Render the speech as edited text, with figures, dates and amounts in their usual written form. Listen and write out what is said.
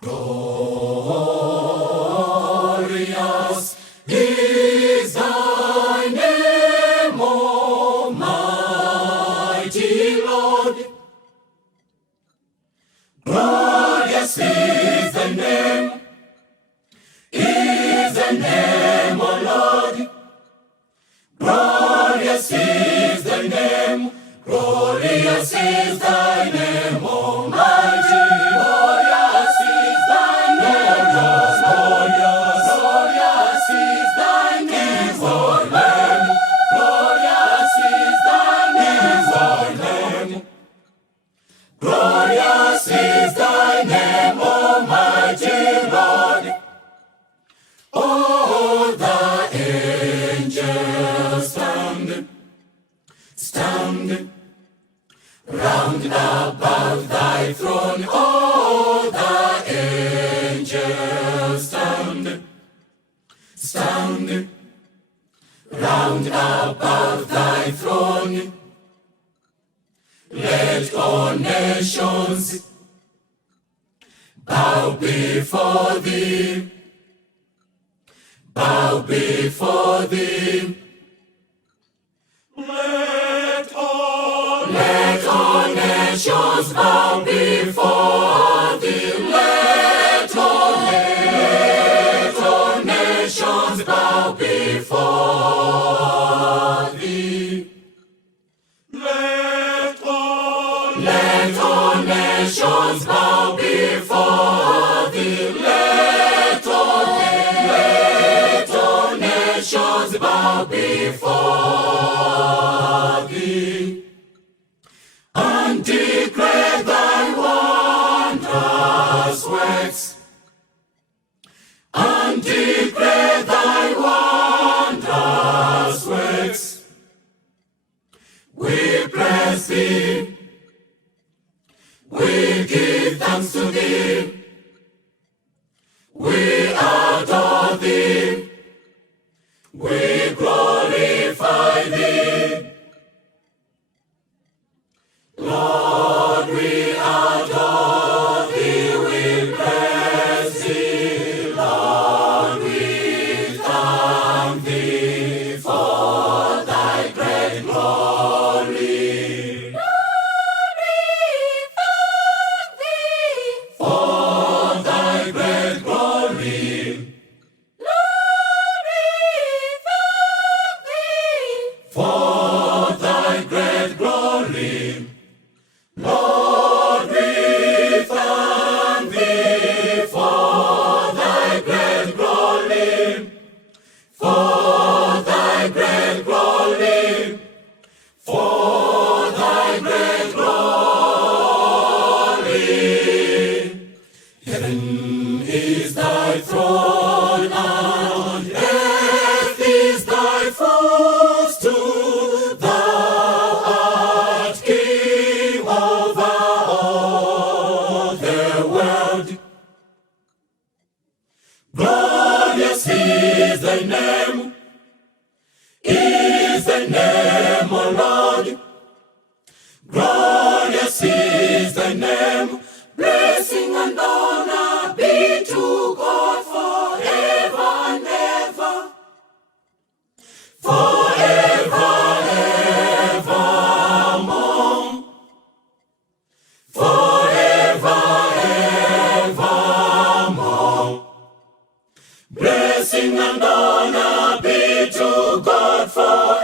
Glorious is thy name, Almighty Lord. Glorious is thy name, O Lord. Glorious is thy name, glorious is thy name, Almighty. Glorious is thy name, glorious, glorious is thy name, O Lord. Glorious is thy name, O Lord. Glorious is thy name, Almighty Lord. All the angels stand round about thy throne. All the angels stand round about thy throne. Let all nations bow before thee. Bow before thee. Let all nations bow before thee. Let all nations bow before thee. Let all nations bow before thee. Let all nations bow before thee, and declare thy wondrous works, and declare thy wondrous works. We bless thee, we give thanks to thee, we adore thee, we glorify thee. Lord, we adore thee, we bless thee. Lord, we thank thee for thy great glory. Lord, we thank thee for thy great glory. For thy great glory, Lord, we thank thee for thy great glory, for thy great glory, for thy great glory. Heaven is thy throne, and earth is thy footstool. Thou art King over all the world. Glorious is thy name, O Lord. Glorious is thy name. Blessing and honor be to God forever and ever. Forever, evermore. Forever, evermore. Blessing and honor be to God forever.